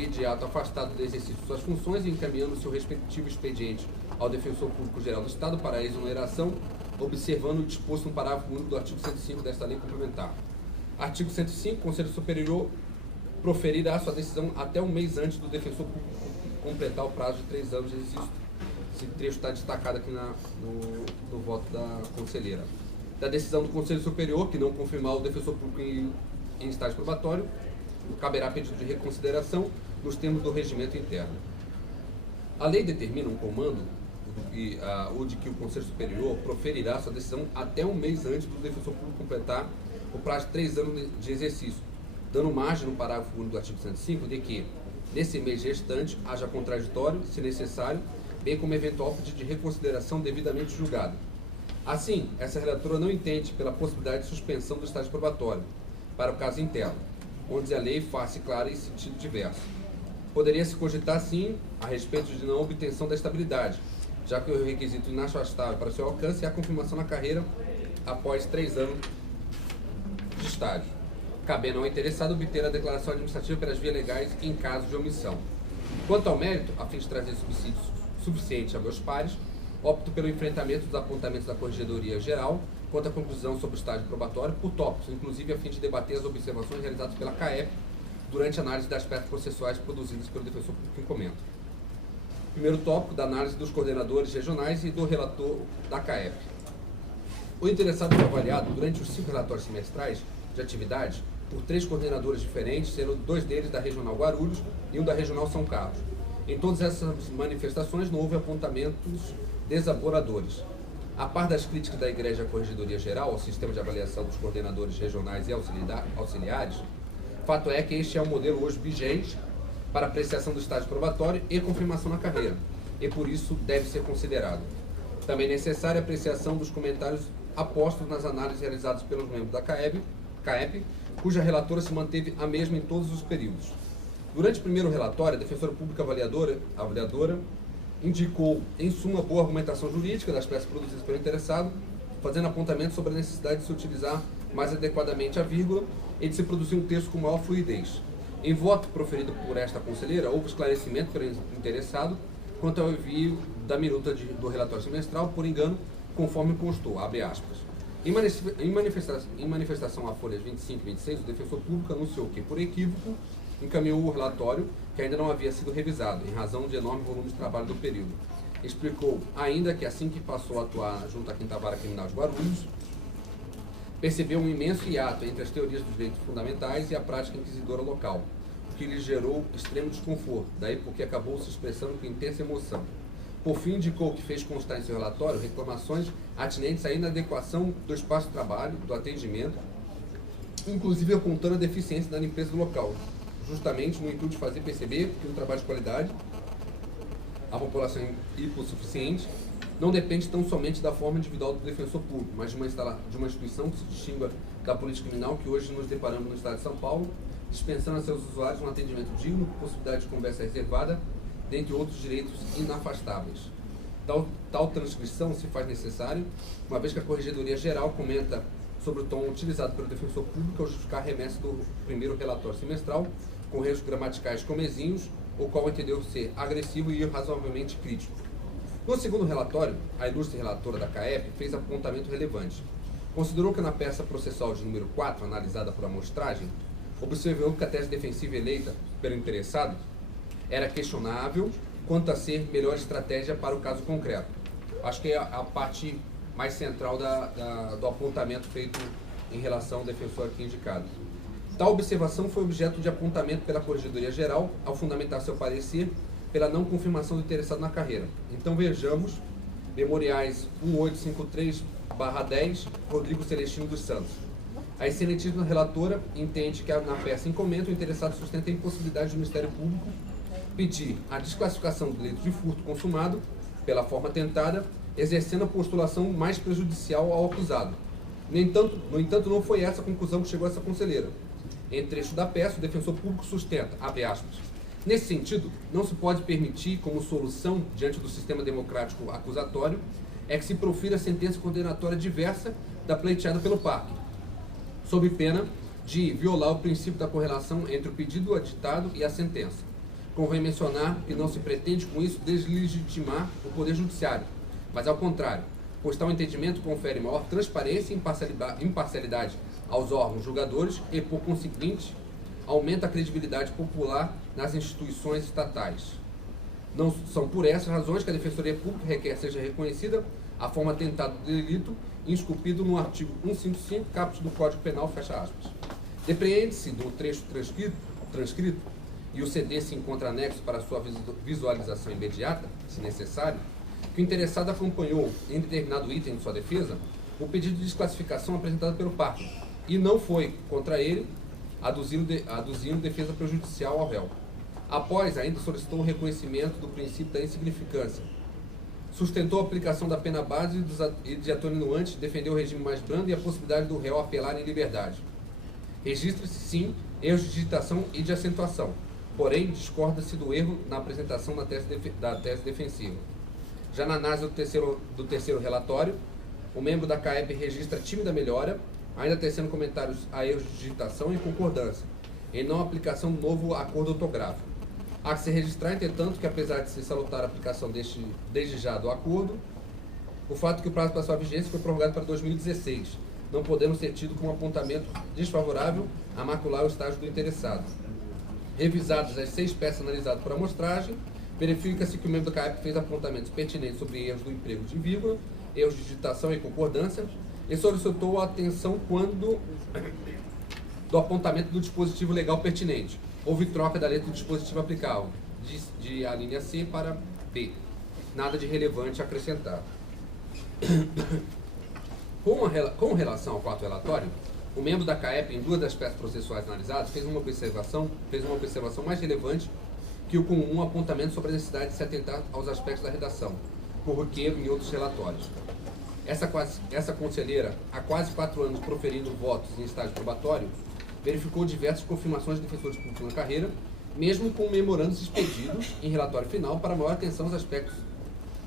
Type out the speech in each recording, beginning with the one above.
imediato afastado do exercício de suas funções e encaminhando seu respectivo expediente ao Defensor Público Geral do Estado para a exoneração, observando o disposto no parágrafo único do artigo 105 desta lei complementar. Artigo 105. O Conselho Superior proferirá sua decisão até um mês antes do Defensor Público completar o prazo de 3 anos de exercício. Esse trecho está destacado aqui no voto da conselheira. Da decisão do Conselho Superior, que não confirmar o Defensor Público em estágio probatório, caberá pedido de reconsideração nos termos do regimento interno. A lei determina um comando o de que o Conselho Superior proferirá sua decisão até um mês antes do Defensor Público completar o prazo de 3 anos de exercício, dando margem no parágrafo único do artigo 105 de que, nesse mês restante, haja contraditório, se necessário, bem como eventual pedido de reconsideração devidamente julgado. Assim, essa relatora não entende pela possibilidade de suspensão do estágio probatório para o caso interno, onde a lei faz clara em sentido diverso. Poderia-se cogitar, sim, a respeito de não obtenção da estabilidade, já que o requisito inafastável para seu alcance é a confirmação na carreira após 3 anos de estágio, cabendo ao interessado obter a declaração administrativa pelas vias legais em caso de omissão. Quanto ao mérito, a fim de trazer subsídios suficientes a meus pares, opto pelo enfrentamento dos apontamentos da Corregedoria Geral quanto à conclusão sobre o estágio probatório por tópicos, inclusive a fim de debater as observações realizadas pela CAEP durante a análise das peças processuais produzidas pelo Defensor Público em comento. Primeiro tópico, da análise dos coordenadores regionais e do relator da CAEP. O interessado foi avaliado durante os 5 relatórios semestrais de atividades por 3 coordenadores diferentes, sendo 2 deles da Regional Guarulhos e um da Regional São Carlos. Em todas essas manifestações não houve apontamentos desaboradores. A par das críticas da Igreja Corregedoria Geral ao sistema de avaliação dos coordenadores regionais e auxiliares, fato é que este é o modelo hoje vigente para apreciação do estágio probatório e confirmação na carreira, e por isso deve ser considerado. Também é necessária a apreciação dos comentários apostos nas análises realizadas pelos membros da CAEP, cuja relatora se manteve a mesma em todos os períodos. Durante o primeiro relatório, a Defensora Pública avaliadora indicou, em suma, boa argumentação jurídica das peças produzidas pelo interessado, fazendo apontamento sobre a necessidade de se utilizar mais adequadamente a vírgula e de se produzir um texto com maior fluidez. Em voto proferido por esta conselheira, houve esclarecimento pelo interessado quanto ao envio da minuta do relatório semestral, por engano, conforme constou, abre aspas. Em manifestação a folhas 25 e 26, o Defensor Público anunciou que, por equívoco, encaminhou o relatório, que ainda não havia sido revisado, em razão de enorme volume de trabalho do período. Explicou ainda que, assim que passou a atuar junto à 5ª Vara Criminal de Guarulhos, percebeu um imenso hiato entre as teorias dos direitos fundamentais e a prática inquisidora local, o que lhe gerou extremo desconforto, daí porque acabou se expressando com intensa emoção. Por fim, indicou que fez constar em seu relatório reclamações atinentes à inadequação do espaço de trabalho, do atendimento, inclusive apontando a deficiência da limpeza do local, justamente no intuito de fazer perceber que o trabalho de qualidade, a população hipossuficiente, não depende tão somente da forma individual do defensor público, mas de uma instituição que se distinga da política criminal que hoje nos deparamos no estado de São Paulo, dispensando a seus usuários um atendimento digno, possibilidade de conversa reservada, dentre outros direitos inafastáveis. Tal transcrição se faz necessário, uma vez que a Corregedoria Geral comenta sobre o tom utilizado pelo defensor público ao justificar a remessa do primeiro relatório semestral, com erros gramaticais comezinhos, o qual entendeu ser agressivo e razoavelmente crítico. No segundo relatório, a ilustre relatora da CAEP fez apontamento relevante. Considerou que na peça processual de número 4, analisada por amostragem, observou que a tese defensiva eleita pelo interessado era questionável quanto a ser melhor estratégia para o caso concreto. Acho que é a parte mais central do apontamento feito em relação ao defensor aqui indicado. Tal observação foi objeto de apontamento pela Corregedoria Geral ao fundamentar seu parecer pela não confirmação do interessado na carreira. Então vejamos, memoriais 1853/10, Rodrigo Celestino dos Santos. A excelentíssima relatora entende que na peça em comento o interessado sustenta a impossibilidade do Ministério Público pedir a desclassificação do delito de furto consumado pela forma tentada, exercendo a postulação mais prejudicial ao acusado. No entanto, não foi essa a conclusão que chegou essa conselheira. Em trecho da peça, o defensor público sustenta, abre aspas, nesse sentido, não se pode permitir, como solução diante do sistema democrático acusatório, é que se profira sentença condenatória diversa da pleiteada pelo PAC, sob pena de violar o princípio da correlação entre o pedido aditado e a sentença. Convém mencionar que não se pretende com isso deslegitimar o Poder Judiciário, mas ao contrário, pois tal entendimento confere maior transparência e imparcialidade aos órgãos julgadores e, por conseguinte, aumenta a credibilidade popular nas instituições estatais. Não são por essas razões que a Defensoria Pública requer seja reconhecida a forma tentada do delito esculpido no artigo 155, caput do Código Penal, fecha aspas. Depreende-se do trecho transcrito, e o CD se encontra anexo para sua visualização imediata, se necessário, que o interessado acompanhou, em determinado item de sua defesa, o pedido de desclassificação apresentado pelo parque, e não foi contra ele, aduzindo defesa prejudicial ao réu. Após, ainda solicitou o reconhecimento do princípio da insignificância. Sustentou a aplicação da pena base e de atenuantes, defendeu o regime mais brando e a possibilidade do réu apelar em liberdade. Registra-se, sim, erros de digitação e de acentuação, porém, discorda-se do erro na apresentação da tese defensiva. Já na análise do terceiro relatório, o membro da CAEP registra tímida melhora, ainda tecendo comentários a erros de digitação e concordância, em não aplicação do novo acordo ortográfico. Há que se registrar, entretanto, que apesar de se salutar a aplicação desde já do acordo, o fato que o prazo para sua vigência foi prorrogado para 2016, não podendo ser tido como apontamento desfavorável a macular o estágio do interessado. Revisadas as 6 peças analisadas por amostragem, verifica-se que o membro da CAEP fez apontamentos pertinentes sobre erros do emprego de vírgula, erros de digitação e concordância, e solicitou a atenção quando do apontamento do dispositivo legal pertinente. Houve troca da letra do dispositivo aplicável, de a linha C para B. Nada de relevante a acrescentar. Com relação ao quarto relatório, o membro da CAEP, em 2 das peças processuais analisadas, fez uma observação mais relevante que o comum apontamento sobre a necessidade de se atentar aos aspectos da redação, corriqueiro em outros relatórios. Essa conselheira, há quase 4 anos proferindo votos em estágio probatório, verificou diversas confirmações de defensores públicos na carreira, mesmo com memorandos expedidos em relatório final para maior atenção aos aspectos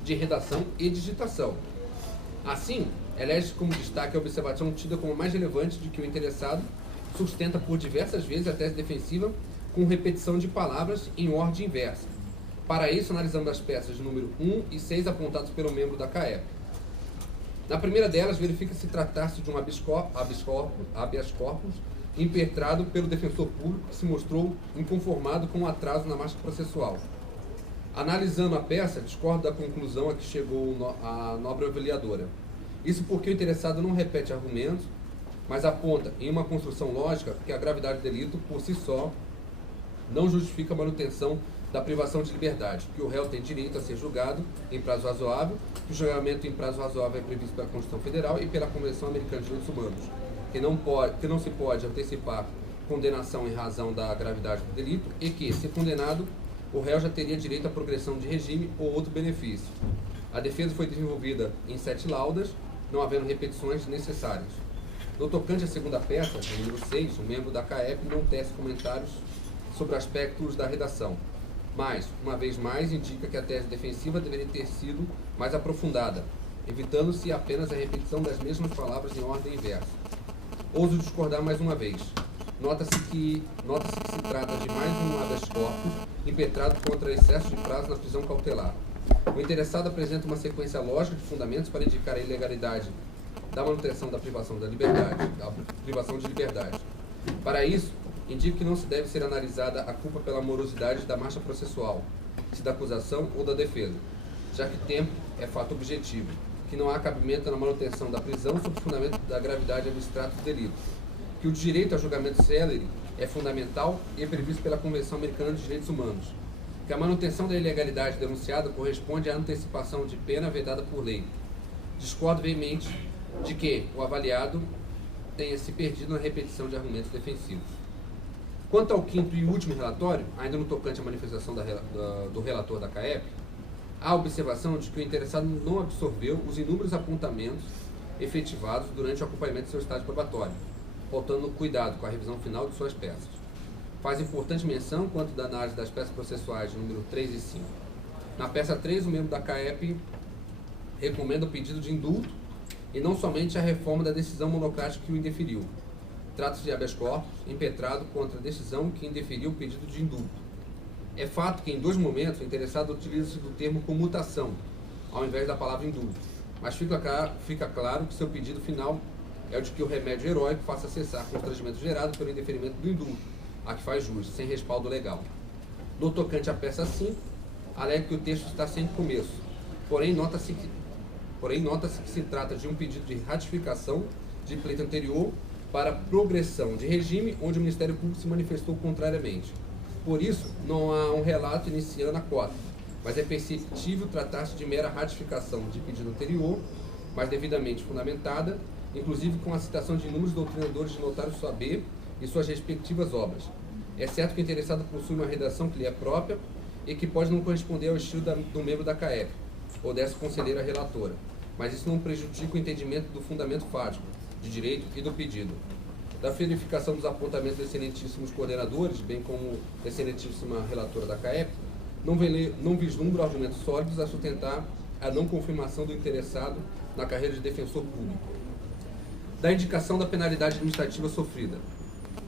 de redação e digitação. Assim, elege como destaque a observação tida como mais relevante de que o interessado sustenta por diversas vezes a tese defensiva com repetição de palavras em ordem inversa. Para isso, analisamos as peças de número 1 e 6 apontadas pelo membro da CAEP. Na primeira delas, verifica-se tratar-se de um habeas corpus impetrado pelo defensor público que se mostrou inconformado com o atraso na marcha processual. Analisando a peça, discordo da conclusão a que chegou a nobre avaliadora. Isso porque o interessado não repete argumentos, mas aponta em uma construção lógica que a gravidade do delito, por si só, não justifica a manutenção da privação de liberdade, que o réu tem direito a ser julgado em prazo razoável, que o julgamento em prazo razoável é previsto pela Constituição Federal e pela Convenção Americana de Direitos Humanos, que não se pode antecipar condenação em razão da gravidade do delito e que, se condenado, o réu já teria direito à progressão de regime ou outro benefício. A defesa foi desenvolvida em 7 laudas, não havendo repetições necessárias. No tocante à segunda peça, número 6, o membro da CAEP não tece comentários sobre aspectos da redação, mas, uma vez mais, indica que a tese defensiva deveria ter sido mais aprofundada, evitando-se apenas a repetição das mesmas palavras em ordem inversa. Ouso discordar mais uma vez. Nota-se que se trata de mais um habeas corpus impetrado contra excesso de prazo na prisão cautelar. O interessado apresenta uma sequência lógica de fundamentos para indicar a ilegalidade da manutenção da privação de liberdade. Para isso, indica que não se deve ser analisada a culpa pela morosidade da marcha processual, se da acusação ou da defesa, já que tempo é fato objetivo, que não há cabimento na manutenção da prisão sob o fundamento da gravidade abstrata do delito, que o direito a julgamento célere é fundamental e é previsto pela Convenção Americana de Direitos Humanos, que a manutenção da ilegalidade denunciada corresponde à antecipação de pena vedada por lei. Discordo veemente de que o avaliado tenha se perdido na repetição de argumentos defensivos. Quanto ao quinto e último relatório, ainda no tocante à manifestação do relator da CAEP, há a observação de que o interessado não absorveu os inúmeros apontamentos efetivados durante o acompanhamento de seu estágio probatório, faltando cuidado com a revisão final de suas peças. Faz importante menção quanto da análise das peças processuais número 3 e 5. Na peça 3, o membro da CAEP recomenda o pedido de indulto e não somente a reforma da decisão monocrática que o indeferiu. Trata-se de habeas corpus impetrado contra a decisão que indeferiu o pedido de indulto. É fato que, em 2 momentos, o interessado utiliza-se do termo comutação, ao invés da palavra indulto, mas fica claro que seu pedido final é o de que o remédio heróico faça cessar constrangimento gerado pelo indeferimento do indulto, a que faz jus, sem respaldo legal. No tocante à peça 5, alega que o texto está sem começo, porém nota-se que se trata de um pedido de ratificação de pleito anterior para progressão de regime onde o Ministério Público se manifestou contrariamente. Por isso, não há um relato iniciando a cota, mas é perceptível tratar-se de mera ratificação de pedido anterior, mas devidamente fundamentada, inclusive com a citação de inúmeros doutrinadores de notário saber e suas respectivas obras. É certo que o interessado possui uma redação que lhe é própria e que pode não corresponder ao estilo do membro da CAEP, ou dessa conselheira relatora, mas isso não prejudica o entendimento do fundamento fático, de direito e do pedido. Da verificação dos apontamentos dos excelentíssimos coordenadores, bem como da excelentíssima relatora da CAEP, não vislumbro argumentos sólidos a sustentar a não confirmação do interessado na carreira de defensor público. Da indicação da penalidade administrativa sofrida.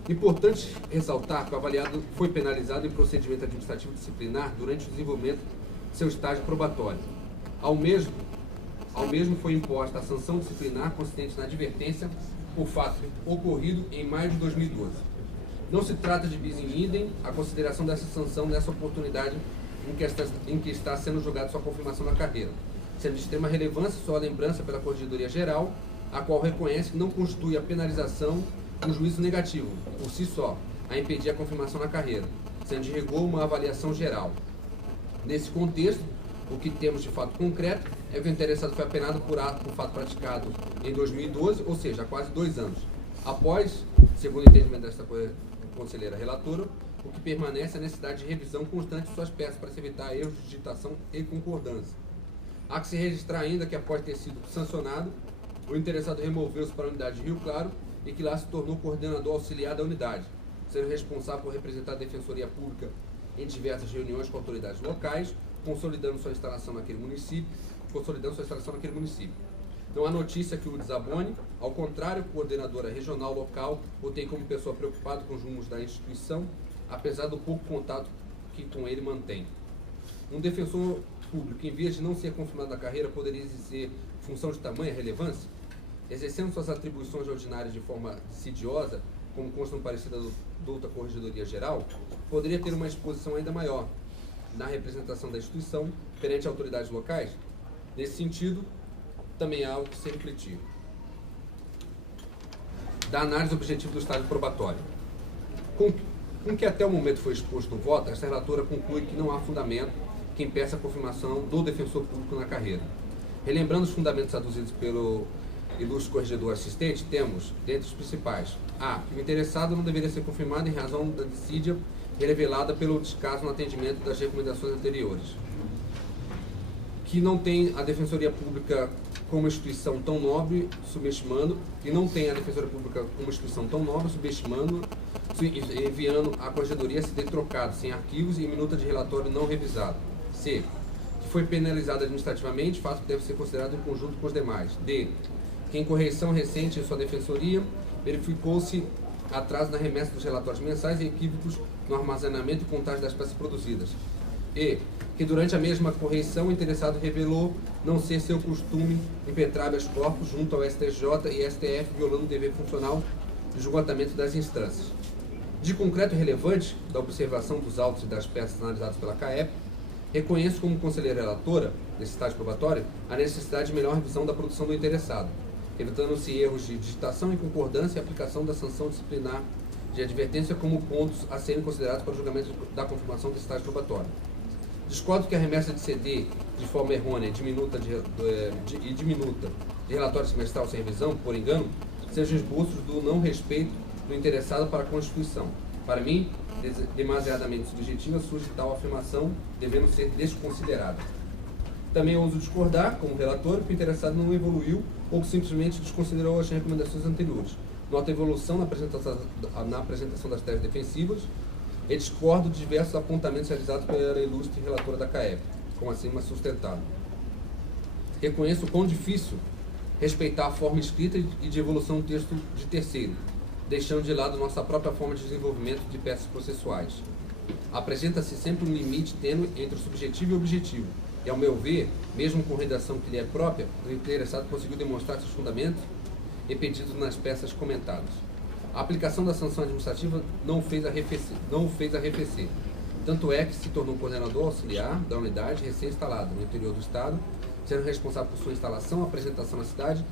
Importante ressaltar que o avaliado foi penalizado em procedimento administrativo disciplinar durante o desenvolvimento de seu estágio probatório. Ao mesmo foi imposta a sanção disciplinar consistente na advertência por fato ocorrido em maio de 2012. Não se trata de bis in idem a consideração dessa sanção nessa oportunidade em que está sendo julgada sua confirmação na carreira, sendo de extrema relevância sua lembrança pela Corregedoria Geral, a qual reconhece que não constitui a penalização um juízo negativo, por si só, a impedir a confirmação na carreira, sendo de rigor uma avaliação geral. Nesse contexto, o que temos de fato concreto é que o interessado foi apenado por fato praticado em 2012, ou seja, há quase 2 anos. Após, segundo o entendimento desta conselheira relatora, o que permanece é a necessidade de revisão constante de suas peças para se evitar erros de digitação e concordância. Há que se registrar ainda que, após ter sido sancionado, o interessado removeu-se para a unidade de Rio Claro e que lá se tornou coordenador auxiliar da unidade, sendo responsável por representar a Defensoria Pública em diversas reuniões com autoridades locais, consolidando sua instalação naquele município. Não há notícia que o desabone, ao contrário, a coordenadora regional local o tem como pessoa preocupada com os rumos da instituição, apesar do pouco contato que com ele mantém. Um defensor público, em vez de não ser confirmado na carreira, poderia exercer função de tamanha relevância? Exercendo suas atribuições ordinárias de forma insidiosa, como consta no parecer da douta Corregedoria Geral, poderia ter uma exposição ainda maior na representação da instituição perante autoridades locais? Nesse sentido, também há algo que se refletir. Da análise objetiva do estágio probatório. Com que até o momento foi exposto no voto, esta relatora conclui que não há fundamento que impeça a confirmação do defensor público na carreira. Relembrando os fundamentos aduzidos pelo ilustre corregedor assistente, temos, dentre os principais, a. que o interessado não deveria ser confirmado em razão da dissídia revelada pelo descaso no atendimento das recomendações anteriores, que não tem a Defensoria Pública como instituição tão nobre, subestimando, enviando a Corregedoria a se ter trocado, sem arquivos e minuta de relatório não revisado. C. Que foi penalizado administrativamente, fato que deve ser considerado em conjunto com os demais. D. Que em correção recente em sua Defensoria, verificou-se atraso na remessa dos relatórios mensais e equívocos no armazenamento e contagem das peças produzidas. E. Que durante a mesma correção o interessado revelou não ser seu costume impetrar habeas corpus junto ao STJ e STF, violando o dever funcional de julgamento das instâncias. De concreto e relevante da observação dos autos e das peças analisadas pela CAEP, reconheço como conselheira relatora, nesse estágio probatório, a necessidade de melhor revisão da produção do interessado, evitando-se erros de digitação e concordância e aplicação da sanção disciplinar de advertência como pontos a serem considerados para o julgamento da confirmação desse estágio probatório. Discordo que a remessa de CD de forma errônea e diminuta de relatório semestral sem revisão, por engano, sejam esboços do não respeito do interessado para a Constituição. Para mim, demasiadamente subjetiva surge tal afirmação, devendo ser desconsiderada. Também ouso discordar, como relator, que o interessado não evoluiu ou que simplesmente desconsiderou as recomendações anteriores. Nota evolução na apresentação das teses defensivas, e discordo de diversos apontamentos realizados pela ilustre relatora da CAEP, como acima sustentado. Reconheço o quão difícil respeitar a forma escrita e de evolução do texto de terceiro, deixando de lado nossa própria forma de desenvolvimento de peças processuais. Apresenta-se sempre um limite tênue entre o subjetivo e o objetivo, e, ao meu ver, mesmo com redação que lhe é própria, o interessado conseguiu demonstrar seus fundamentos repetidos nas peças comentadas. A aplicação da sanção administrativa não o fez arrefecer. Tanto é que se tornou coordenador auxiliar da unidade recém-instalada no interior do Estado, sendo responsável por sua instalação, apresentação na cidade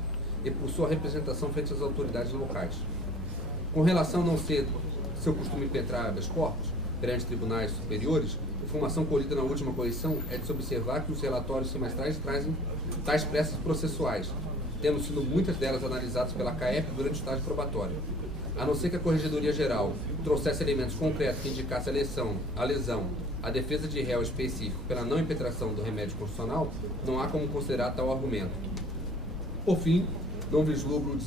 e por sua representação frente às autoridades locais. Com relação a não ser seu costume impetrar habeas corpus perante tribunais superiores, informação colhida na última correção é de se observar que os relatórios semestrais trazem tais pressas processuais, tendo sido muitas delas analisadas pela CAEP durante o estágio probatório. A não ser que a Corregedoria Geral trouxesse elementos concretos que indicassem a lesão, a defesa de réu específico pela não impetração do remédio constitucional, não há como considerar tal argumento. Por fim, não vislumbro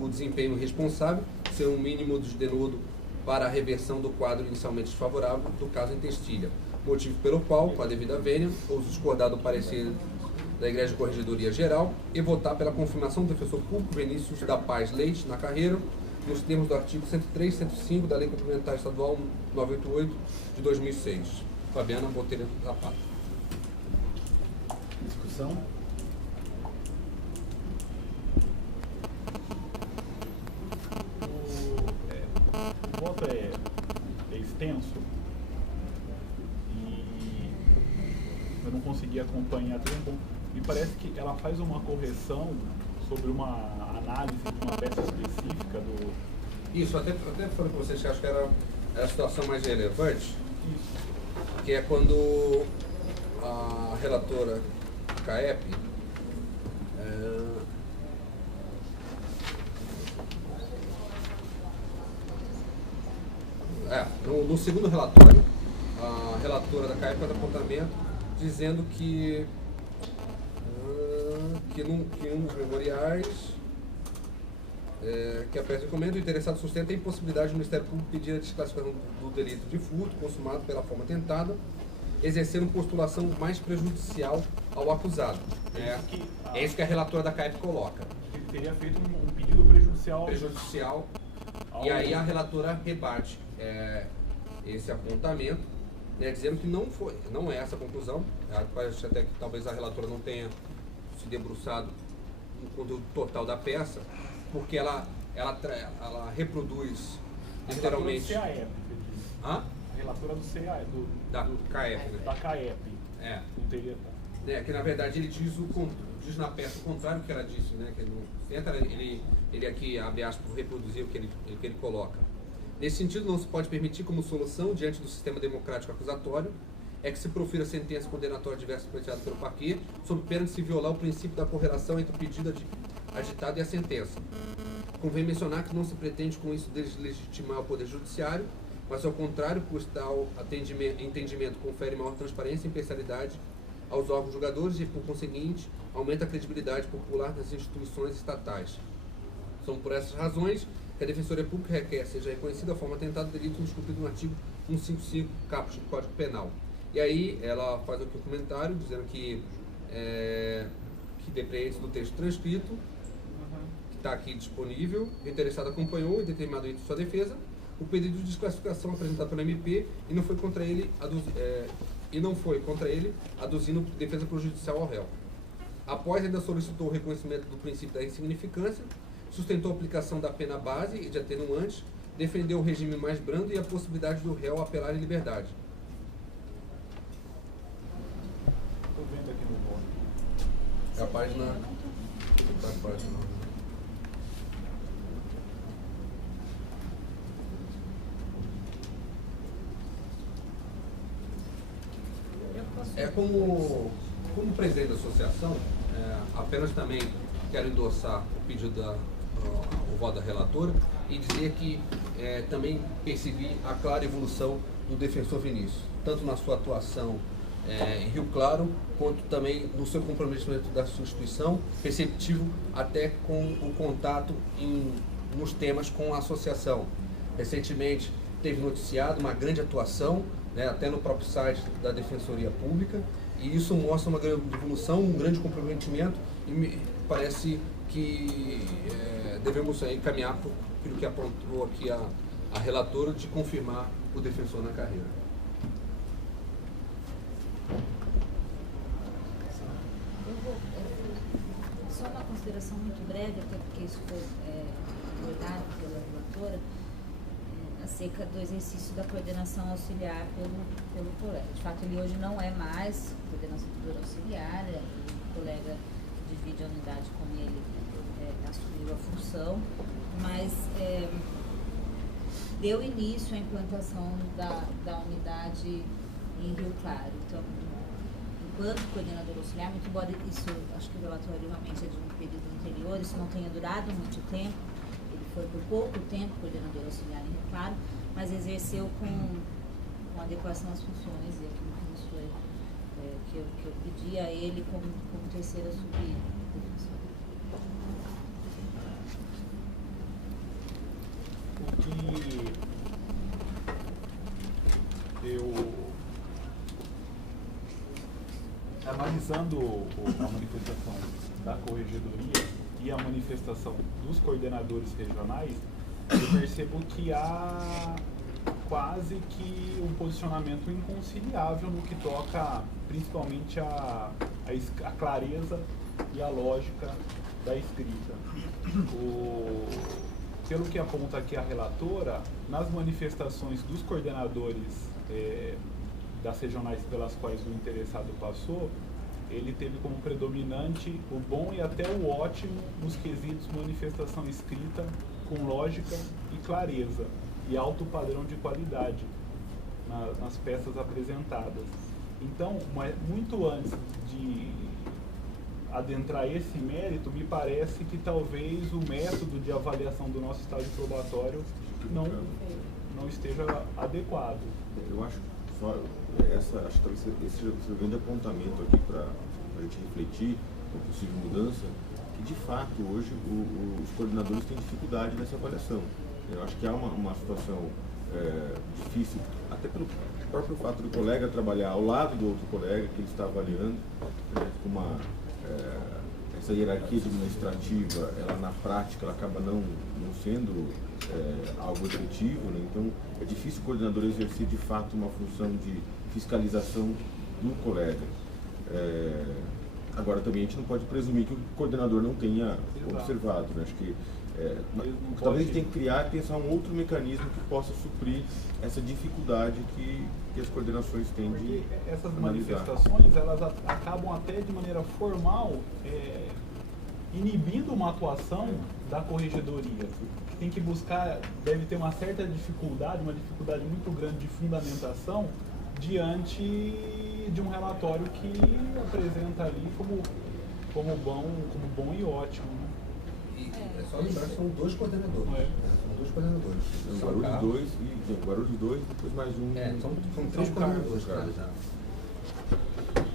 o desempenho responsável ser um mínimo de denodo para a reversão do quadro inicialmente desfavorável do caso em Testilha, motivo pelo qual, com a devida vênia, ouso discordar do parecer da Igreja Corregedoria Geral e votar pela confirmação do defensor público Vinícius da Paz Leite na carreira, nos termos do artigo 103 e 105 da Lei Complementar Estadual 988 de 2006. Fabiana Botelho Zapata. Discussão? O voto é extenso e eu não consegui acompanhar tempo. Me parece que ela faz uma correção sobre uma análise de uma peça específica do... Isso, até falei com vocês que acho que era a situação mais relevante, que é quando a relatora CAEP no segundo relatório, a relatora da CAEP faz apontamento dizendo que um dos memoriais que a peça recomenda, o interessado sustenta a impossibilidade do Ministério Público pedir a desclassificação do delito de furto consumado pela forma tentada, exercendo postulação mais prejudicial ao acusado. É isso que a relatora da CAEP coloca. Ele teria feito um pedido prejudicial. E aí a relatora rebate esse apontamento, dizendo que não é essa a conclusão. Parece até que talvez a relatora não tenha se debruçado no conteúdo total da peça, porque ela reproduz literalmente... A relatora do CAEP. Da CAEP, né? Da CAEP. Não teria... que na verdade ele diz na peça o contrário do que ela disse, né? Que ele aqui, abre aspas, reproduzir o que ele coloca. Nesse sentido, não se pode permitir como solução, diante do sistema democrático acusatório, é que se profira sentença condenatória diversa pleiteada pelo parquê, sob pena de se violar o princípio da correlação entre o pedido agitado e a sentença. Convém mencionar que não se pretende com isso deslegitimar o Poder Judiciário, mas ao contrário, por tal entendimento confere maior transparência e imparcialidade aos órgãos julgadores e, por conseguinte, aumenta a credibilidade popular das instituições estatais. São por essas razões que a Defensoria Pública requer seja reconhecida a forma tentada do delito descumprido no artigo 155, caput do Código Penal. E aí ela faz aqui um comentário dizendo que depreende do texto transcrito, que está aqui disponível, o interessado acompanhou em determinado item de sua defesa o pedido de desclassificação apresentado pelo MP e não foi contra ele aduzindo defesa prejudicial ao réu. Após, ainda solicitou o reconhecimento do princípio da insignificância, sustentou a aplicação da pena base e de atenuantes, defendeu o regime mais brando e a possibilidade do réu apelar em liberdade. Estou vendo aqui no ponto. É a página... Como presidente da associação, apenas também quero endossar o pedido o voto da relatora e dizer que também percebi a clara evolução do defensor Vinícius, tanto na sua atuação em Rio Claro, quanto também no seu comprometimento da sua instituição, perceptivo até com o contato nos temas com a associação. Recentemente teve noticiado uma grande atuação, até no próprio site da Defensoria Pública, e isso mostra uma grande evolução, um grande comprometimento, e me parece que devemos caminhar por aquilo que apontou aqui a relatora de confirmar o defensor na carreira. observação muito breve, até porque isso foi abordado pela relatora, acerca do exercício da coordenação auxiliar pelo colega. De fato, ele hoje não é mais coordenador auxiliar, o colega divide a unidade com ele, assumiu a função, mas deu início à implantação da unidade em Rio Claro. Então, enquanto coordenador auxiliar, muito embora isso, acho que o relatório realmente é de um período anterior, isso não tenha durado muito tempo, ele foi por pouco tempo coordenador auxiliar em Rio Claro, mas exerceu com adequação às funções, e aquilo que isso que eu pedi a ele como terceira subdefensora. Analisando a manifestação da corregedoria e a manifestação dos coordenadores regionais, eu percebo que há quase que um posicionamento inconciliável no que toca principalmente a clareza e a lógica da escrita. Pelo que aponta aqui a relatora, nas manifestações dos coordenadores das regionais pelas quais o interessado passou, ele teve como predominante o bom e até o ótimo nos quesitos manifestação escrita com lógica e clareza e alto padrão de qualidade nas peças apresentadas. Então, muito antes de adentrar esse mérito, me parece que talvez o método de avaliação do nosso estágio probatório não esteja adequado. Eu acho só acho que talvez esse seja o grande apontamento aqui para a gente refletir uma possível mudança, que de fato hoje os coordenadores têm dificuldade nessa avaliação. Eu acho que há uma situação difícil, até pelo próprio fato do colega trabalhar ao lado do outro colega que ele está avaliando, essa hierarquia administrativa, ela na prática ela acaba não sendo algo efetivo, né? Então é difícil o coordenador exercer de fato uma função de fiscalização do colega. Agora também a gente não pode presumir que o coordenador não tenha observado, né? Acho que talvez a gente tenha que criar e pensar um outro mecanismo que possa suprir essa dificuldade que as coordenações têm de essas analisar. manifestações, elas acabam até de maneira formal inibindo uma atuação da corregedoria. Tem que buscar, deve ter uma certa dificuldade, uma dificuldade muito grande de fundamentação diante de um relatório que apresenta ali como bom e ótimo, né? E é só lembrar que são dois coordenadores. São dois coordenadores. Guarulhos 2, depois mais um. São três coordenadores, já.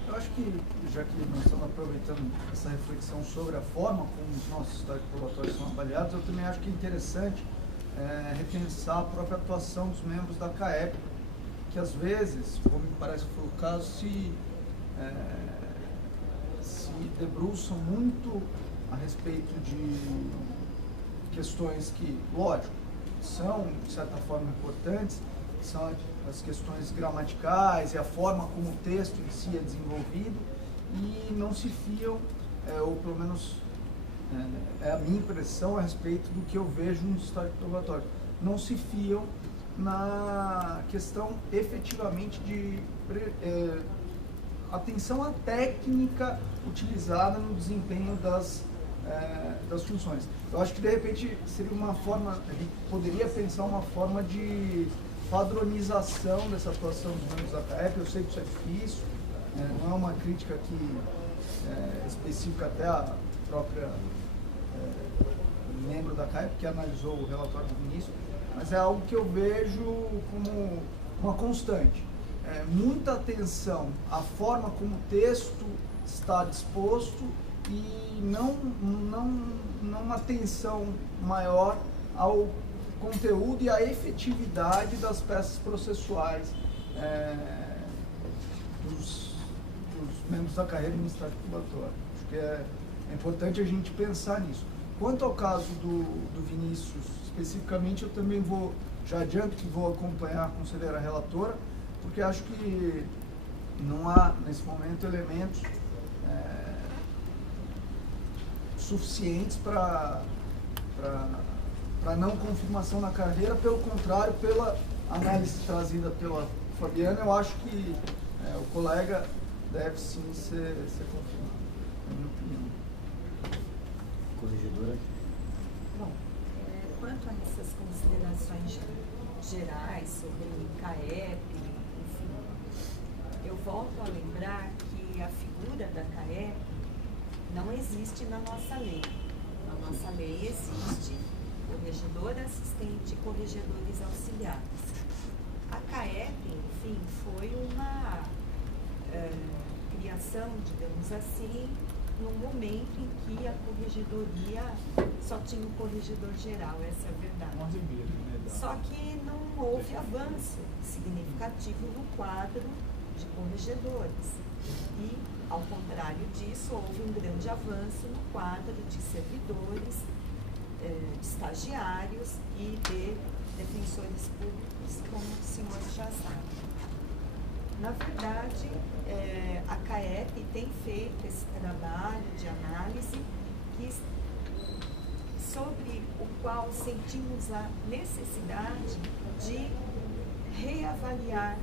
Eu acho que, já que nós estamos aproveitando essa reflexão sobre a forma como os nossos estágios probatórios são avaliados, eu também acho que é interessante repensar a própria atuação dos membros da CAEP, que às vezes, como me parece que foi o caso, se debruçam muito a respeito de questões que, lógico, são, de certa forma, importantes, são as questões gramaticais e a forma como o texto em si é desenvolvido, e não se fiam, ou pelo menos é a minha impressão a respeito do que eu vejo nos estágios probatórios, não se fiam na questão efetivamente de atenção à técnica utilizada no desempenho das funções. Eu acho que de repente seria uma forma, a gente poderia pensar uma forma de padronização dessa atuação dos membros da CAEP. Eu sei que isso é difícil, não é uma crítica aqui específica até a própria membro da CAEP que analisou o relatório do Vinícius, mas é algo que eu vejo como uma constante. Muita atenção à forma como o texto está disposto e não uma atenção maior ao conteúdo e à efetividade das peças processuais dos membros da carreira administrativa probatória. Acho que é importante a gente pensar nisso. Quanto ao caso do Vinícius, especificamente, eu também já adianto que vou acompanhar a conselheira relatora, porque acho que não há, nesse momento, elementos suficientes para não confirmação na carreira. Pelo contrário, pela análise trazida pela Fabiana, eu acho que o colega deve sim ser confirmado, na minha opinião. Corregedora? Bom, quanto a essas considerações gerais sobre CAEP, enfim, eu volto a lembrar que a figura da CAEP não existe na nossa lei. Na nossa lei existe corregedor assistente e corregedores auxiliares. A CAEP, enfim, foi uma criação, digamos assim, num momento em que a corregedoria só tinha o corregedor geral, essa é a verdade. Só que não houve avanço significativo no quadro de corregedores. E, ao contrário disso, houve um grande avanço no quadro de servidores, de estagiários e de defensores públicos, como o senhor já sabe. Na verdade, a CAEP tem feito esse trabalho de análise sobre o qual sentimos a necessidade de reavaliar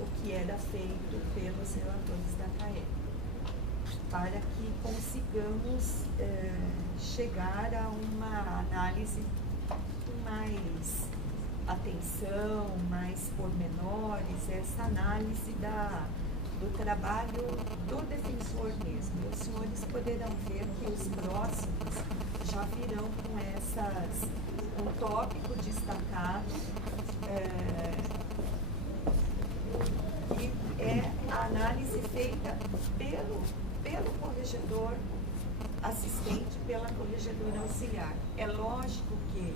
o que era feito pelos relatores da CAEP, para que consigamos chegar a uma análise com mais atenção, mais pormenores, essa análise do trabalho do defensor mesmo. E os senhores poderão ver que os próximos já virão com um tópico destacado, que é a análise feita pelo corregedor assistente, pela corregedora auxiliar. É lógico que,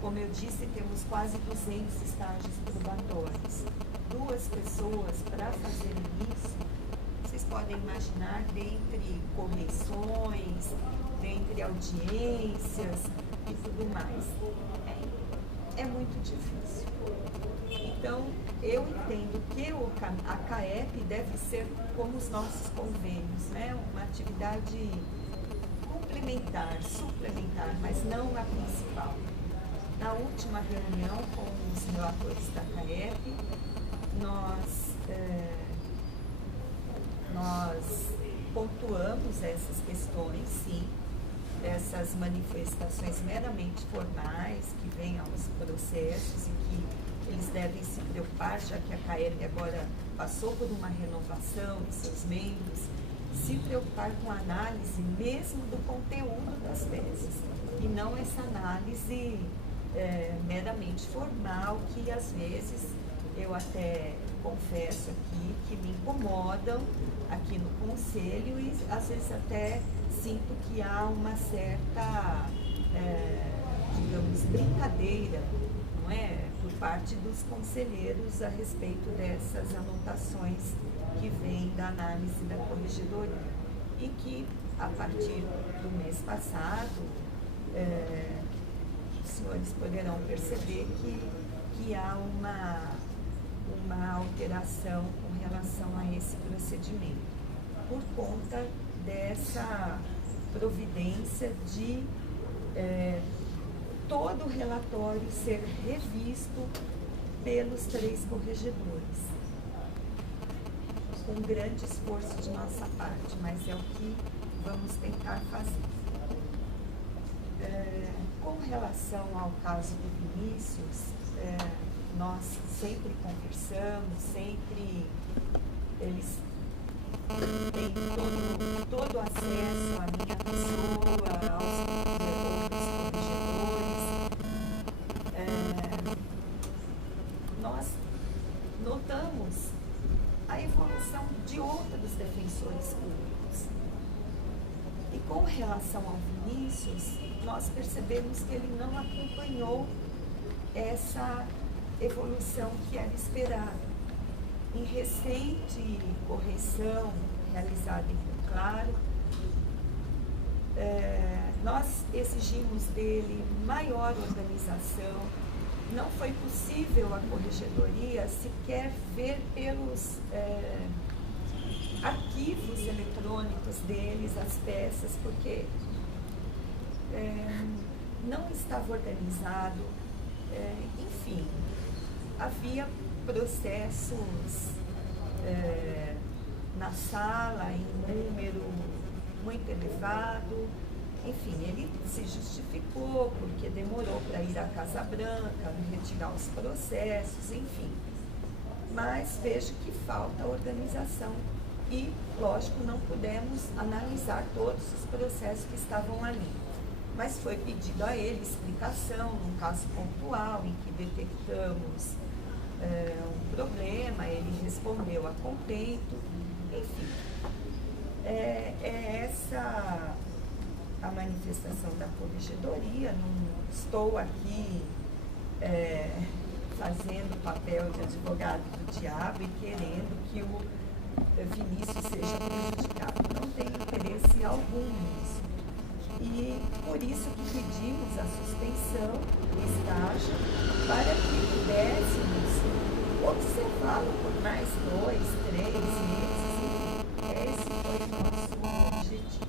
como eu disse, temos quase 200 estágios probatórios. 2 pessoas para fazerem isso, vocês podem imaginar, dentre correições, dentre audiências e tudo mais. É muito difícil. Então, eu entendo que a CAEP deve ser como os nossos convênios, né? Uma atividade complementar, suplementar, mas não a principal. Na última reunião com os relatores da CAEP, nós pontuamos essas questões, sim, essas manifestações meramente formais que vêm aos processos e que eles devem se preocupar, já que a CAEP agora passou por uma renovação de seus membros, se preocupar com a análise mesmo do conteúdo das teses, e não essa análise meramente formal, que às vezes eu até confesso aqui que me incomodam aqui no conselho, e às vezes até sinto que há uma certa, digamos, brincadeira, não é, por parte dos conselheiros a respeito dessas anotações que vêm da análise da corregedoria, e que a partir do mês passado os senhores poderão perceber que há uma alteração com relação a esse procedimento, por conta dessa providência de todo o relatório ser revisto pelos 3 corregedores, com grande esforço de nossa parte, mas é o que vamos tentar fazer. Com relação ao caso do Vinícius, nós sempre conversamos, sempre eles têm todo o acesso à minha pessoa, aos corregedores. Nós notamos a evolução de outros defensores públicos. E com relação ao Vinícius, nós percebemos que ele não acompanhou essa evolução que era esperada. Em recente correção realizada em Rio Claro, nós exigimos dele maior organização. Não foi possível a corregedoria sequer ver arquivos eletrônicos deles, as peças, porque não estava organizado, enfim, havia processos na sala em número muito elevado. Enfim, ele se justificou porque demorou para ir à Casa Branca, retirar os processos, enfim. Mas vejo que falta organização e, lógico, não pudemos analisar todos os processos que estavam ali. Mas foi pedido a ele explicação num caso pontual em que detectamos um problema, ele respondeu a contento, enfim. Essa a manifestação da corregedoria, não estou aqui fazendo o papel de advogado do diabo e querendo que o Vinícius seja prejudicado. Não tenho interesse algum nisso. E por isso que pedimos a suspensão do estágio para que pudéssemos observá-lo por mais 2, 3 meses. Esse foi o nosso objetivo.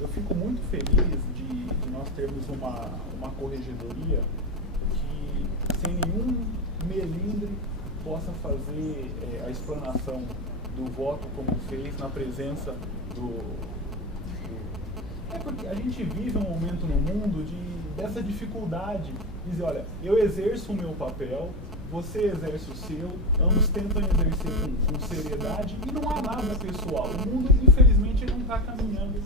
Eu fico muito feliz de nós termos uma corregedoria que, sem nenhum melindre, possa fazer a explanação do voto como fez na presença porque a gente vive um momento no mundo dessa dificuldade de dizer, olha, eu exerço o meu papel, você exerce o seu, ambos tentam exercer com seriedade e não há nada pessoal. O mundo, infelizmente, não está caminhando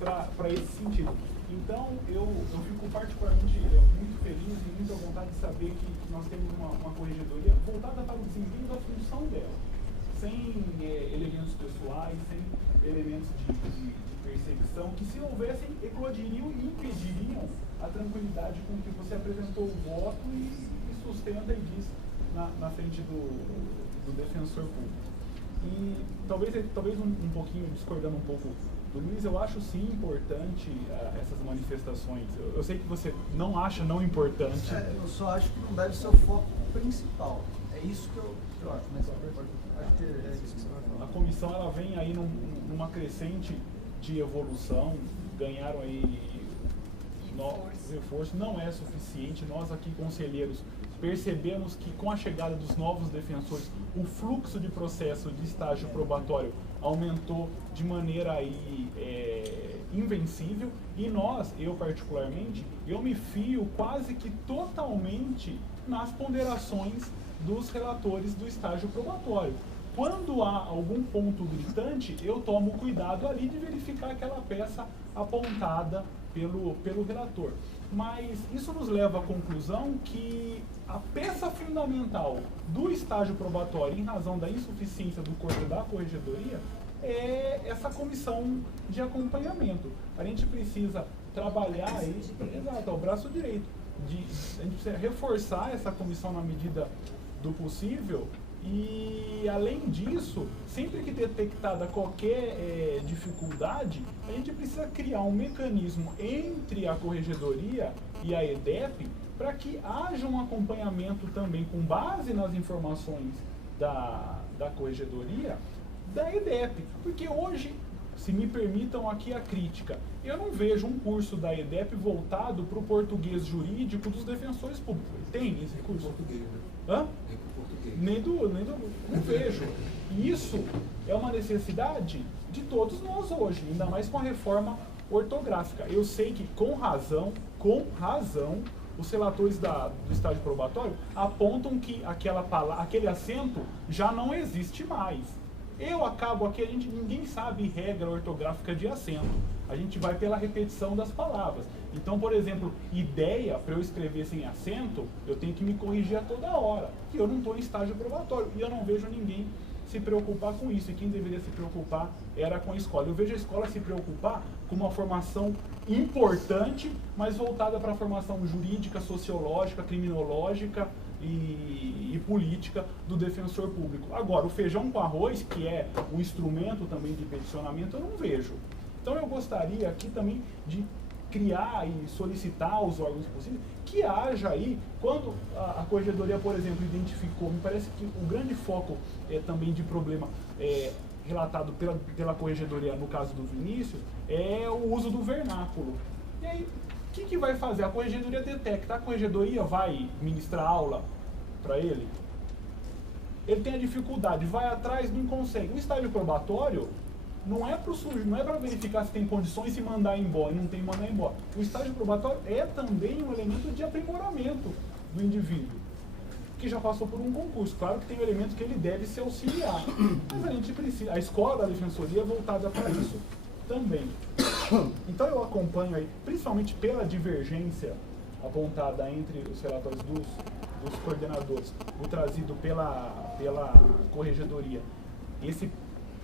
para esse sentido. Então, eu fico particularmente muito feliz e muito à vontade de saber que nós temos uma corregedoria voltada para o desempenho da função dela, sem elementos pessoais, sem elementos de perseguição, que se houvessem, eclodiriam e impediriam a tranquilidade com que você apresentou o voto e sustenta e diz na frente do defensor público. E talvez um pouquinho, discordando um pouco do Luiz, eu acho sim importante essas manifestações. Eu sei que você não acha não importante. Eu só acho que não deve ser o foco principal. É isso que eu acho. Mas acho que é isso que você vai falar. A comissão ela vem aí numa crescente de evolução, ganharam aí reforço, não é suficiente. Nós aqui, conselheiros, percebemos que com a chegada dos novos defensores, o fluxo de processo de estágio probatório aumentou de maneira aí, invencível, e eu particularmente, eu me fio quase que totalmente nas ponderações dos relatores do estágio probatório. Quando há algum ponto gritante, eu tomo cuidado ali de verificar aquela peça apontada pelo relator. Mas isso nos leva à conclusão que a peça fundamental do estágio probatório, em razão da insuficiência do corpo da corregedoria, é essa comissão de acompanhamento. A gente precisa trabalhar aí, exato, o braço direito. A gente precisa reforçar essa comissão na medida do possível. E, além disso, sempre que detectada qualquer dificuldade, a gente precisa criar um mecanismo entre a corregedoria e a EDEP para que haja um acompanhamento também, com base nas informações da corregedoria, da EDEP. Porque hoje, se me permitam aqui a crítica, eu não vejo um curso da EDEP voltado para o português jurídico dos defensores públicos. Tem esse curso? Português, né? Hã? Nem do português. Não vejo. E isso é uma necessidade de todos nós hoje, ainda mais com a reforma ortográfica. Eu sei que com razão, os relatores do estágio probatório apontam que aquele acento já não existe mais. Eu acabo aqui, ninguém sabe regra ortográfica de acento. A gente vai pela repetição das palavras. Então, por exemplo, ideia, para eu escrever sem acento, eu tenho que me corrigir a toda hora. E eu não estou em estágio probatório. E eu não vejo ninguém se preocupar com isso. E quem deveria se preocupar era com a escola. Eu vejo a escola se preocupar com uma formação importante, mas voltada para a formação jurídica, sociológica, criminológica e política do defensor público. Agora, o feijão com arroz, que é um instrumento também de peticionamento, eu não vejo. Então eu gostaria aqui também de criar e solicitar aos órgãos possíveis que haja aí, quando a Corregedoria, por exemplo, identificou, me parece que o grande foco também de problema relatado pela Corregedoria, no caso do Vinícius, é o uso do vernáculo. E aí, o que vai fazer? A Corregedoria detecta, a Corregedoria vai ministrar aula para ele? Ele tem a dificuldade, vai atrás, não consegue. O estágio probatório não é para verificar se tem condições e mandar embora, não tem mandar embora. O estágio probatório é também um elemento de aprimoramento do indivíduo, que já passou por um concurso. Claro que tem um elemento que ele deve se auxiliar, mas a gente precisa, a escola da defensoria é voltada para isso também. Então eu acompanho aí, principalmente pela divergência apontada entre os relatórios dos coordenadores, o trazido pela Corregedoria, esse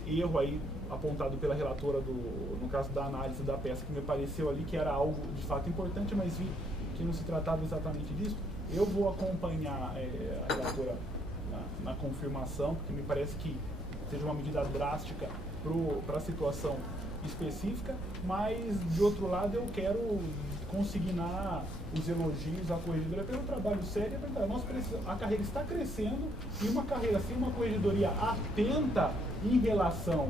erro aí apontado pela relatora no caso da análise da peça, que me pareceu ali que era algo de fato importante, mas vi que não se tratava exatamente disso. Eu vou acompanhar a relatora na confirmação, porque me parece que seja uma medida drástica para a situação específica, mas de outro lado eu quero consignar os elogios à corregedoria pelo trabalho sério. A carreira está crescendo e uma carreira sem uma corregedoria atenta em relação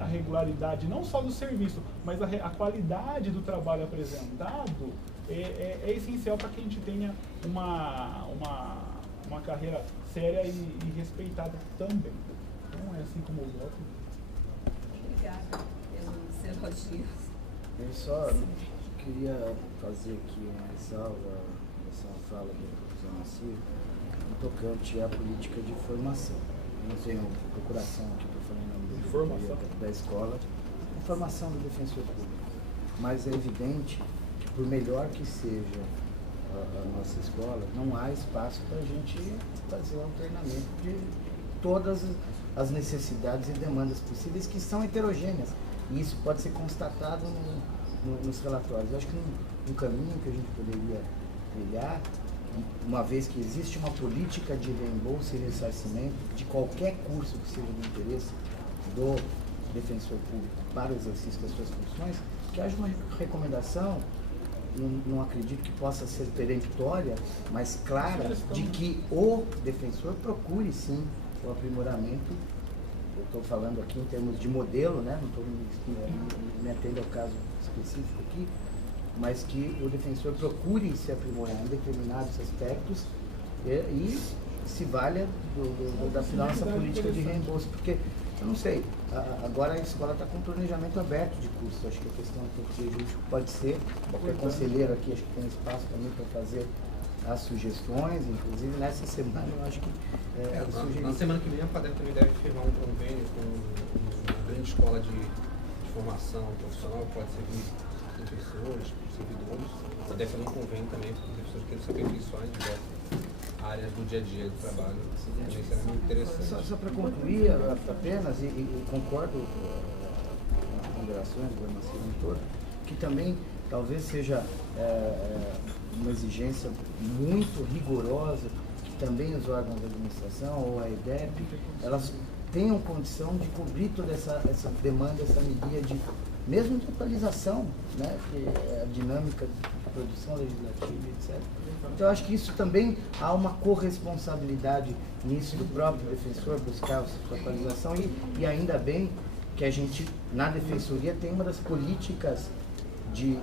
à regularidade não só do serviço, mas a qualidade do trabalho apresentado é essencial para que a gente tenha uma carreira séria e respeitada também. Então é assim como eu voto. Obrigada pelos elogios. Eu só queria fazer aqui uma ressalva nessa fala do professor Macir, tocante à política de formação. Eu não tenho procuração aqui para falar em nome da escola, formação do defensor público. Mas é evidente que, por melhor que seja a nossa escola, não há espaço para a gente fazer o alternamento de todas as necessidades e demandas possíveis, que são heterogêneas. E isso pode ser constatado nos relatórios. Eu acho que um caminho que a gente poderia trilhar, uma vez que existe uma política de reembolso e ressarcimento de qualquer curso que seja de interesse do defensor público para o exercício das suas funções, que haja uma recomendação, não acredito que possa ser peremptória, mas clara, de que o defensor procure sim o aprimoramento. Eu estou falando aqui em termos de modelo, né? Não estou me atendo ao caso específico aqui, mas que o defensor procure se aprimorar em determinados aspectos e se valha da nossa política de reembolso, porque eu não sei, agora a escola está com um planejamento aberto de curso. Acho que a questão do conselho jurídico pode ser, qualquer conselheiro aqui acho que tem espaço também para fazer as sugestões, inclusive nessa semana eu acho que na semana que vem a FADEP também deve firmar um convênio com uma grande escola de formação profissional, que pode servir professores, servidores. A FADEP fazer um convênio também para os professores que querem se aperfeiçoar em diversas áreas do dia a dia do trabalho. Também será muito interessante. Só para concluir apenas, e concordo com as ponderações do Marcelo todo, que também talvez seja uma exigência muito rigorosa, que também os órgãos da administração ou a EDEP, elas tenham condição de cobrir toda essa demanda, essa medida de, mesmo de atualização, né, que é a dinâmica de produção legislativa, etc. Então, eu acho que isso também há uma corresponsabilidade nisso do próprio defensor, buscar a sua atualização, e ainda bem que a gente, na defensoria, tem uma das políticas de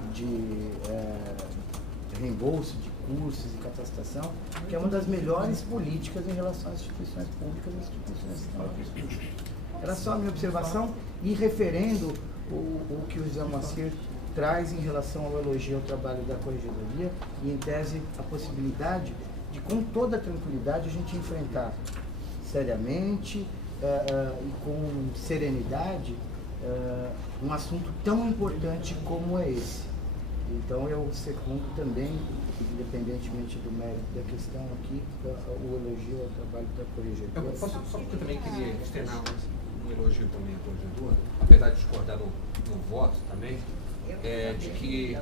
reembolso de cursos e capacitação, que é uma das melhores políticas em relação às instituições públicas e às instituições públicas. Era só a minha observação e referendo o que o José Moacir traz em relação ao elogio ao trabalho da Corregedoria e, em tese, a possibilidade de, com toda tranquilidade, a gente enfrentar seriamente e com serenidade um assunto tão importante como é esse. Então, eu secundo também, independentemente do mérito da questão aqui, o elogio ao trabalho da Corregedoria. Só porque eu também queria externar um elogio também à Corregedora, apesar de discordar no voto também, de que...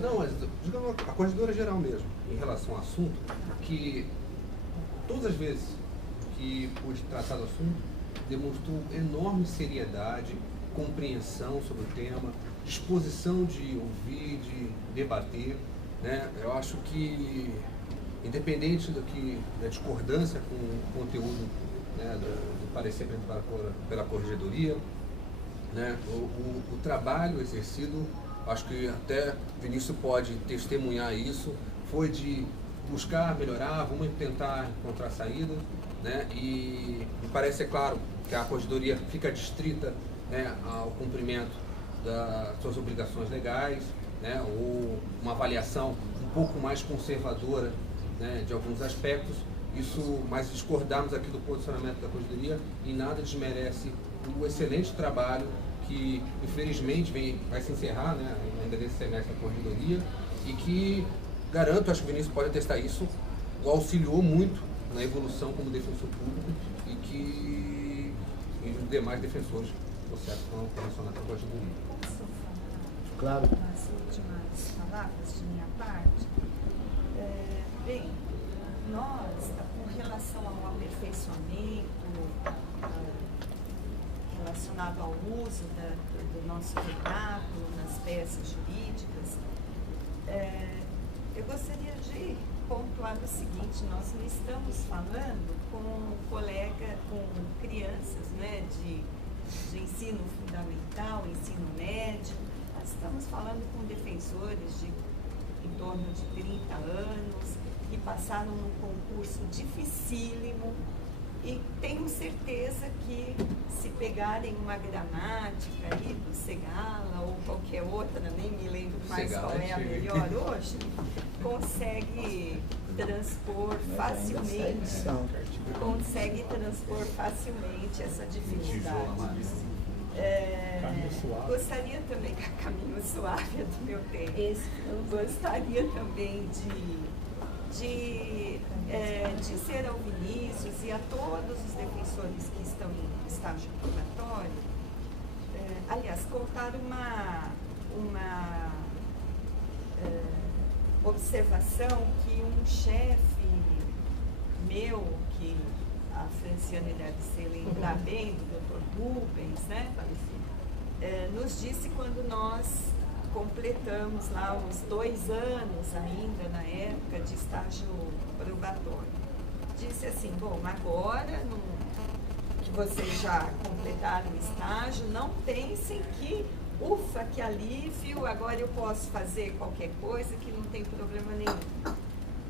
não, mas digamos a Corregedora geral mesmo, em relação ao assunto, que todas as vezes que foi tratado o assunto, demonstrou enorme seriedade compreensão sobre o tema, disposição de ouvir, de debater, né? Eu acho que, independente da discordância com o conteúdo, né, do parecer apresentado pela Corregedoria, né, o trabalho exercido, acho que até Vinícius pode testemunhar isso, foi de buscar melhorar, vamos tentar encontrar saída, né, e me parece, é claro, que a Corregedoria fica distrita, né, ao cumprimento das suas obrigações legais, né, ou uma avaliação um pouco mais conservadora, né, de alguns aspectos. Isso, mas discordarmos aqui do posicionamento da Corregedoria em nada desmerece o excelente trabalho que, infelizmente, vai se encerrar, né, ainda nesse semestre da Corregedoria, e que, garanto, acho que o Vinícius pode atestar isso, o auxiliou muito na evolução como defensor público e que os demais defensores estão relacionados com a Corregedoria. Posso falar Claro. as últimas palavras de minha parte? Bem, nós, com relação ao aperfeiçoamento, relacionado ao uso do nosso vernáculo nas peças jurídicas, eu gostaria de pontuar o seguinte: nós não estamos falando com crianças, né, de ensino fundamental, ensino médio, nós estamos falando com defensores de em torno de 30 anos, que passaram num concurso dificílimo, e tenho certeza que se pegarem uma gramática aí do Segala ou qualquer outra, nem me lembro mais Segala qual é a melhor hoje, consegue transpor facilmente essa dificuldade. Gostaria também, caminho suave é do meu tempo, gostaria também de ser ao Vinícius e a todos os defensores que estão em estágio probatório, aliás, contar uma observação que um chefe meu, que a Franciane deve se lembrar bem, do Dr. Rubens, né, nos disse quando nós completamos lá os 2 anos ainda, na época, de estágio probatório. Disse assim: bom, agora que vocês já completaram o estágio, não pensem que, ufa, que alívio, agora eu posso fazer qualquer coisa, que não tem problema nenhum.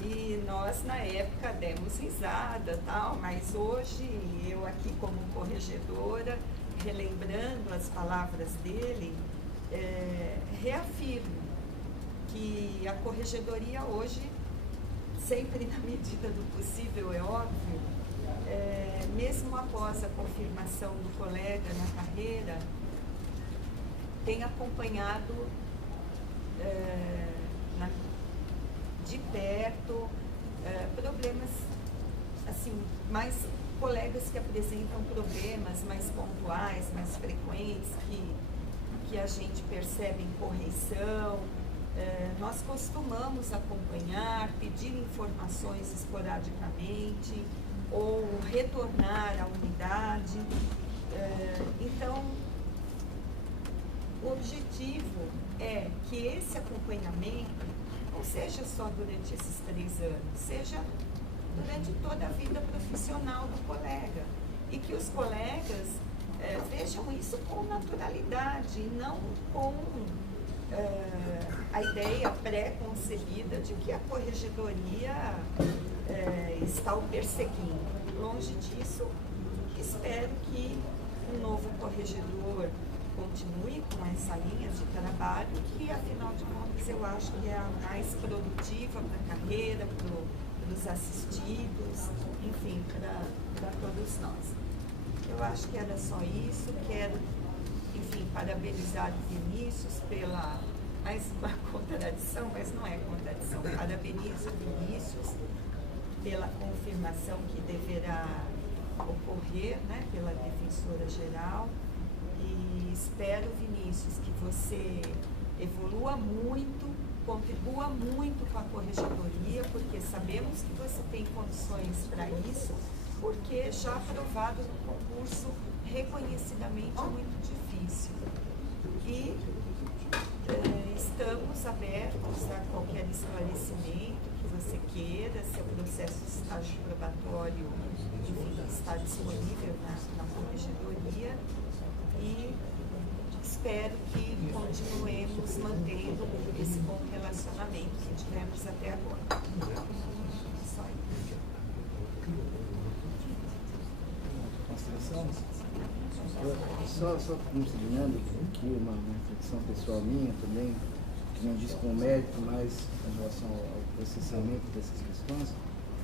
E nós, na época, demos risada, tal, mas hoje, eu aqui como corregedora, relembrando as palavras dele, reafirmo que a Corregedoria hoje, sempre na medida do possível, é óbvio, mesmo após a confirmação do colega na carreira, tem acompanhado de perto problemas, assim, mais colegas que apresentam problemas mais pontuais, mais frequentes, que a gente percebe em correição. Nós costumamos acompanhar, pedir informações esporadicamente ou retornar à unidade. Então, o objetivo é que esse acompanhamento não seja só durante esses 3 anos, seja durante toda a vida profissional do colega, e que os colegas vejam isso com naturalidade e não com a ideia pré-concebida de que a Corregedoria está o perseguindo. Longe disso, espero que o novo corregedor continue com essa linha de trabalho, que afinal de contas eu acho que é a mais produtiva para a carreira, para os assistidos, enfim, para todos nós. Eu acho que era só isso. Quero, enfim, parabenizar o Vinícius pela, mais uma contradição, mas não é contradição, parabenizo o Vinícius pela confirmação que deverá ocorrer, né, pela defensora geral, e espero, Vinícius, que você evolua muito, contribua muito com a Corregedoria, porque sabemos que você tem condições para isso, porque já aprovado no concurso reconhecidamente muito difícil. difícil. E estamos abertos a qualquer esclarecimento que você queira, se o processo de estágio probatório, enfim, está disponível na corregedoria, e espero que continuemos mantendo esse bom relacionamento que tivemos até agora. Só considerando aqui uma reflexão pessoal minha também, que não diz com mérito, mas em relação ao processamento dessas questões,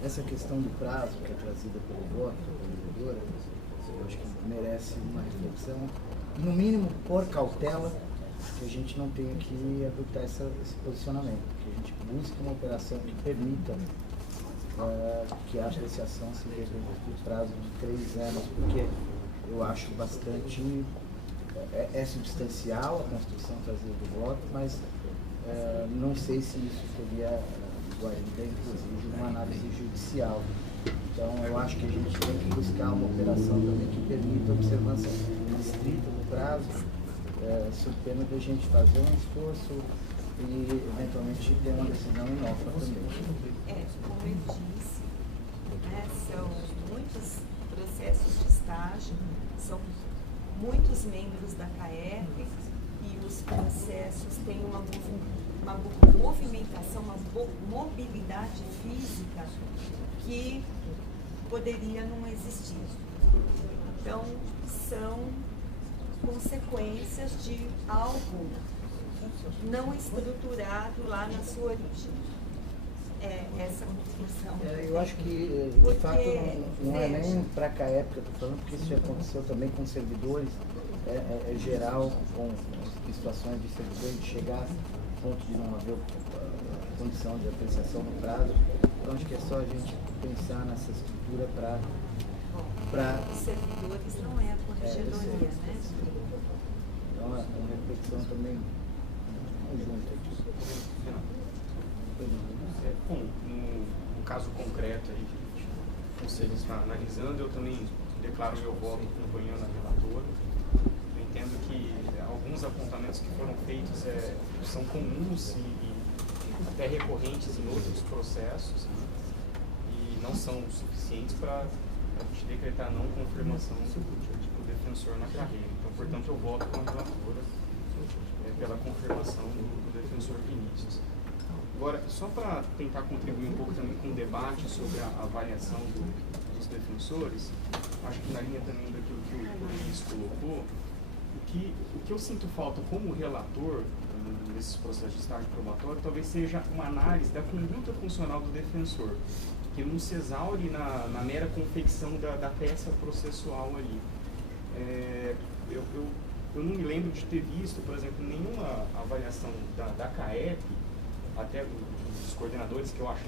essa questão do prazo que é trazida pelo voto da vereadora, eu acho que merece uma reflexão, no mínimo por cautela, que a gente não tenha que adotar esse posicionamento, que a gente busque uma operação que permita que a apreciação se dê dentro do prazo de 3 anos, porque eu acho bastante, é substancial a construção trazida do voto, mas não sei se isso teria guarida, inclusive, uma análise judicial. Então, eu acho que a gente tem que buscar uma operação também que permita a observação estrita do prazo, sob pena de a gente fazer um esforço e, eventualmente, ter uma decisão inócua também. Como eu disse, são muitos processos de estágio, são muitos membros da CAEP, e os processos têm uma movimentação, uma mobilidade física que poderia não existir. Então, são consequências de algo não estruturado lá na sua origem. Essa conclusão. Eu acho que, de fato, não é nem para a CAEP que eu estou falando, porque isso já aconteceu também com servidores, é geral, com situações de servidores, de chegar a ponto de não haver condição de apreciação no prazo. Então, acho que é só a gente pensar nessa estrutura para... Os servidores não é a corregedoria, né? Então, é uma reflexão também junto aqui. Bom, no caso concreto aí que você está analisando, eu também declaro meu voto acompanhando a relatora. Eu entendo que alguns apontamentos que foram feitos são comuns e até recorrentes em outros processos, né? E não são suficientes para a gente decretar não confirmação do defensor na carreira. Então, portanto, eu voto com a relatora pela confirmação do defensor Vinícius. Agora, só para tentar contribuir um pouco também com o debate sobre a avaliação dos defensores, acho que na linha também daquilo que o Luiz colocou, o que eu sinto falta como relator nesses processos de estágio probatório talvez seja uma análise da conduta funcional do defensor, que não se exaure na mera confecção da peça processual ali. Eu não me lembro de ter visto, por exemplo, nenhuma avaliação da CAEP, até dos coordenadores, que eu acho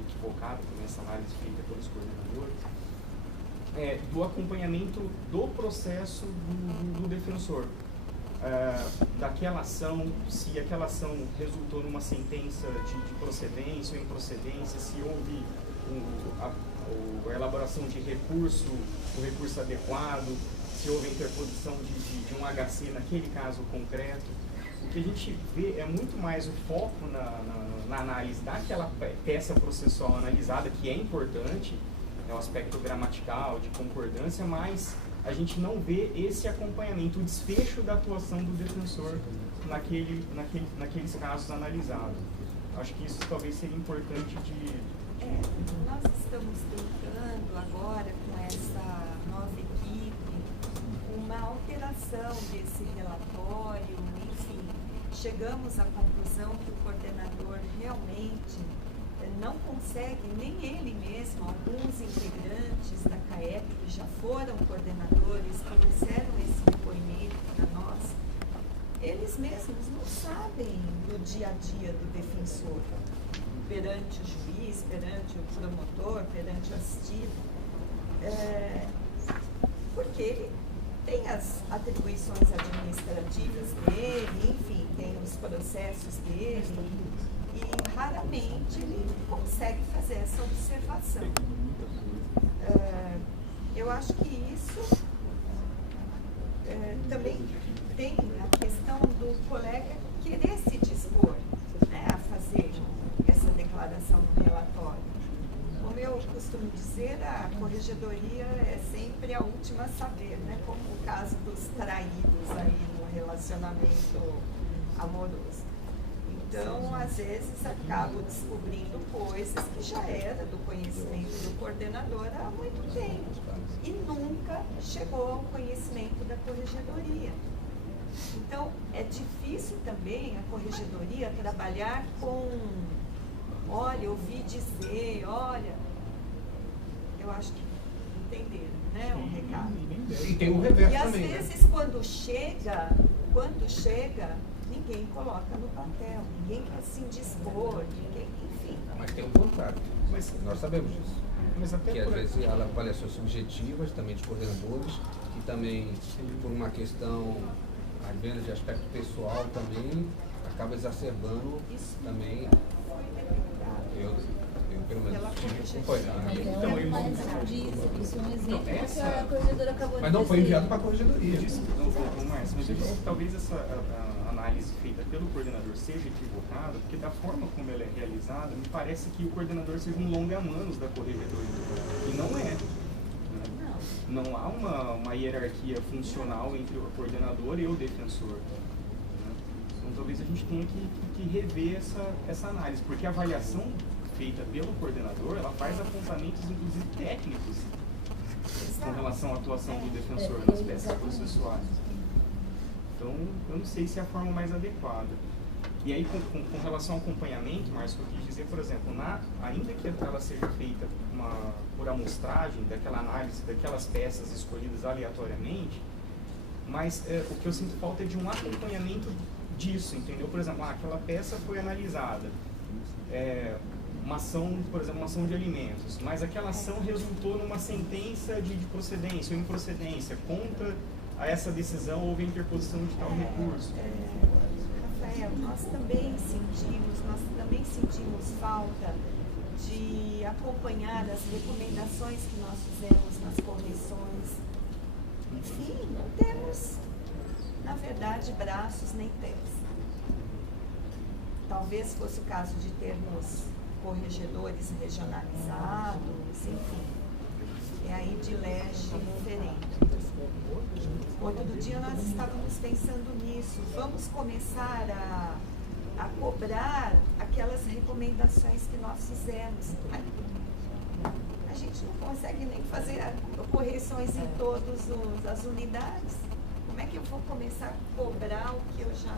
equivocado também essa análise feita pelos coordenadores, do acompanhamento do processo do defensor. Daquela ação, se aquela ação resultou numa sentença de procedência ou improcedência, se houve a elaboração de recurso, o recurso adequado, se houve a interposição de um HC naquele caso concreto. O que a gente vê é muito mais o foco na análise daquela peça processual analisada, que é importante, o aspecto gramatical, de concordância, mas a gente não vê esse acompanhamento, o desfecho da atuação do defensor naqueles casos analisados. Acho que isso talvez seria importante de... Nós estamos tentando agora, com essa nova equipe, uma alteração desse relatório, enfim, chegamos à conclusão que o coordenador realmente não consegue, nem ele mesmo, alguns integrantes da CAEP que já foram coordenadores, trouxeram esse depoimento para nós, eles mesmos não sabem do dia a dia do defensor, perante o juiz, perante o promotor, perante o assistido, porque ele tem as atribuições administrativas dele, enfim, tem os processos dele, e raramente ele consegue fazer essa observação. Eu acho que isso também tem a questão do colega querer se dispor, né, a fazer essa declaração no relatório. Como eu costumo dizer, a corregedoria é sempre a última a saber, né, como o caso dos traídos aí no relacionamento amoroso. Então, às vezes, acabo descobrindo coisas que já era do conhecimento do coordenador há muito tempo e nunca chegou ao conhecimento da corregedoria. Então, é difícil também a corregedoria trabalhar com, olha, ouvi dizer, olha, eu acho que entenderam, né, o recado. E tem o reverso E às também, vezes, né? quando chega, ninguém coloca no papel, ninguém quer se indispor, ninguém, enfim. Mas tem um contrário. Mas nós sabemos disso. Mas até Que às por- vezes há avaliações subjetivas também dos coordenadores, que também, por uma questão, às vezes, de aspecto pessoal também, acaba exacerbando também. Eu pelo menos, tive acompanhado. Mas Então, ela eu- não diz, isso é um exemplo que essa- a corregedora acabou de Mas não foi dizer. enviado para a corregedoria. Eu disse, Márcio, mas eu disse que talvez essa a análise feita pelo coordenador seja equivocada, porque da forma como ela é realizada, me parece que o coordenador seja um longa-manos da corregedoria. E não é. Né? Não há uma hierarquia funcional entre o coordenador e o defensor. Né? Então talvez a gente tenha que rever essa análise, porque a avaliação feita pelo coordenador, ela faz apontamentos, inclusive técnicos, com relação à atuação do defensor nas peças processuais. Então, eu não sei se é a forma mais adequada. E aí, com relação ao acompanhamento, Márcio, eu quis dizer, por exemplo, ainda que ela seja feita por amostragem, daquela análise, daquelas peças escolhidas aleatoriamente, mas o que eu sinto falta é de um acompanhamento disso, entendeu? Por exemplo, aquela peça foi analisada, uma ação, por exemplo, uma ação de alimentos, mas aquela ação resultou numa sentença de procedência ou improcedência. Contra a essa decisão houve a interposição de tal recurso. Rafael, nós também sentimos falta de acompanhar as recomendações que nós fizemos nas correções. Enfim, não temos, na verdade, braços nem pés. Talvez fosse o caso de termos corregedores regionalizados, enfim. É aí de lege diferente. Outro dia nós estávamos pensando nisso. Vamos começar a cobrar aquelas recomendações que nós fizemos. A gente não consegue nem fazer correções em todas as unidades. Como é que eu vou começar a cobrar o que eu já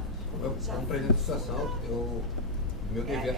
Como presidente da situação, meu dever